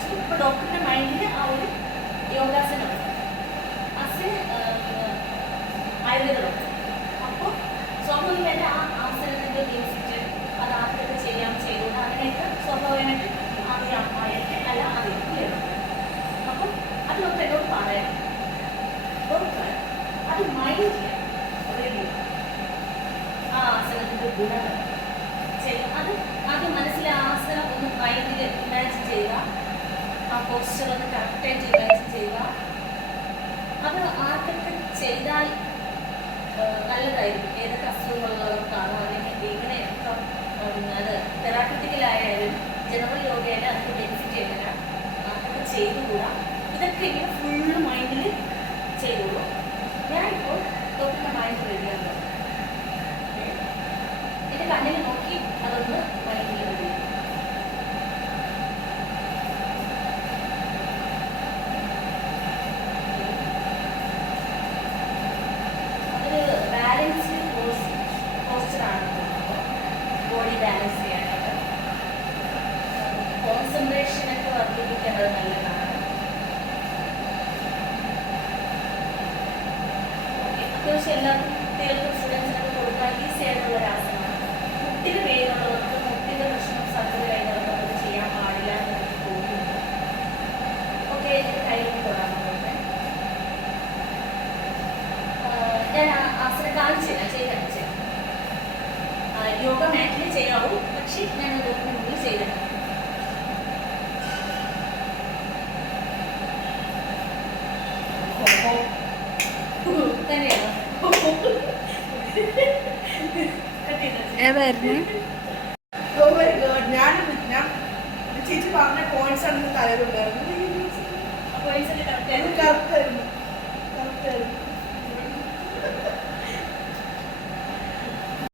കാണിച്ചു. ഇപ്പോൾ ഡോക്ടറുടെ മൈൻഡിൽ ആ ഒരു യോഗാസനം ആയുർവേദ ഡോക്ടർ. അപ്പോൾ സ്വാഭാവികമായിട്ട് ആ ആസനത്തിൻ്റെ ബേസിറ്റ് അത് ആർക്കൊക്കെ ചെയ്യാൻ ചെയ്തുകൊണ്ട് അങ്ങനെയൊക്കെ സ്വാഭാവികമായിട്ട് അറിയാമായിട്ട് അല്ല അറിയാം. അപ്പം അത് ഡോക്ടർ എന്നോട് പറയണം. ഡോക്ടർ അത് മൈൻഡിൽ റെഡി ആ ആസനത്തിൻ്റെ ഗുണങ്ങൾ ചെയ്യും. അത് മനസ്സിലെ ആസനം ഒന്ന് മൈൻഡിൽ ഇമാജിൻ ചെയ്യുക, ആ പോസ്റ്റർ ഒന്ന് കറക്റ്റായിട്ട് ഇമാജിൻ ചെയ്യുക. അത് ആർക്കൊക്കെ ചെയ്താൽ നല്ലതായിരിക്കും, ഏതൊക്കെ അസുഖങ്ങളുള്ളവർക്കാണോ അല്ലെങ്കിൽ എങ്ങനെയൊക്കെ അത് തെറാപ്യൂട്ടിക്കലായാലും ജനറൽ യോഗയിൽ അതിൻ്റെ ബെനിഫിറ്റ് എങ്ങനെ അതൊക്കെ ചെയ്തുകൂടാ. ഇതൊക്കെ ഇങ്ങനെ ഫുള്ള് മൈൻഡിൽ ചെയ്തോളൂ. ഞാനിപ്പോൾ ഡോക്ടറുടെ മൈൻഡ് റെഡിയാണ്. എൻ്റെ കണ്ണിൽ നോക്കി അതൊന്ന് മൈൻഡിൽ റെഡി. ബോഡി ബാലൻസ് ചെയ്യാനായിട്ട് കോൺസെൻട്രേഷനൊക്കെ വർദ്ധിപ്പിക്കേണ്ടത് നല്ലതാണ്. അത്യാവശ്യം എല്ലാവർക്കും കുട്ടികൾക്കും സ്റ്റുഡൻസിനൊക്കെ കൊടുക്കാൻ ഈസി ആയിട്ടുള്ള ഒരു ആസനമാണ്. മുട്ടിന് പെയിനുള്ളവർക്ക് മുട്ടിൻ്റെ പ്രശ്നം സർജറി കഴിഞ്ഞവർക്ക് അത് ചെയ്യാൻ പാടില്ല എന്ന് തോന്നുന്നു. ഓക്കെ, എൻ്റെ കയ്യിൽ തൊടാൻ പോകുന്നത് ഞാൻ ആസനം കാണിച്ചില്ല, ചെയ്ത് കാണിച്ചു. യോഗ മാറ്റിൽ ചെയ്യാവൂ, പക്ഷേ ഞാൻ ഡോക്ടറിന് മുന്നിൽ ചെയ്തിട്ടുണ്ട്. ഏതായിരുന്നു? ഞാൻ ചേച്ചി പറഞ്ഞ പോയിന്റ്സ് ആണ് തലയിലുണ്ടായിരുന്നു. പോയിന്റ്സ് കറക്റ്റ് ആയിരുന്നു. കറക്റ്റ് ആയിരുന്നു.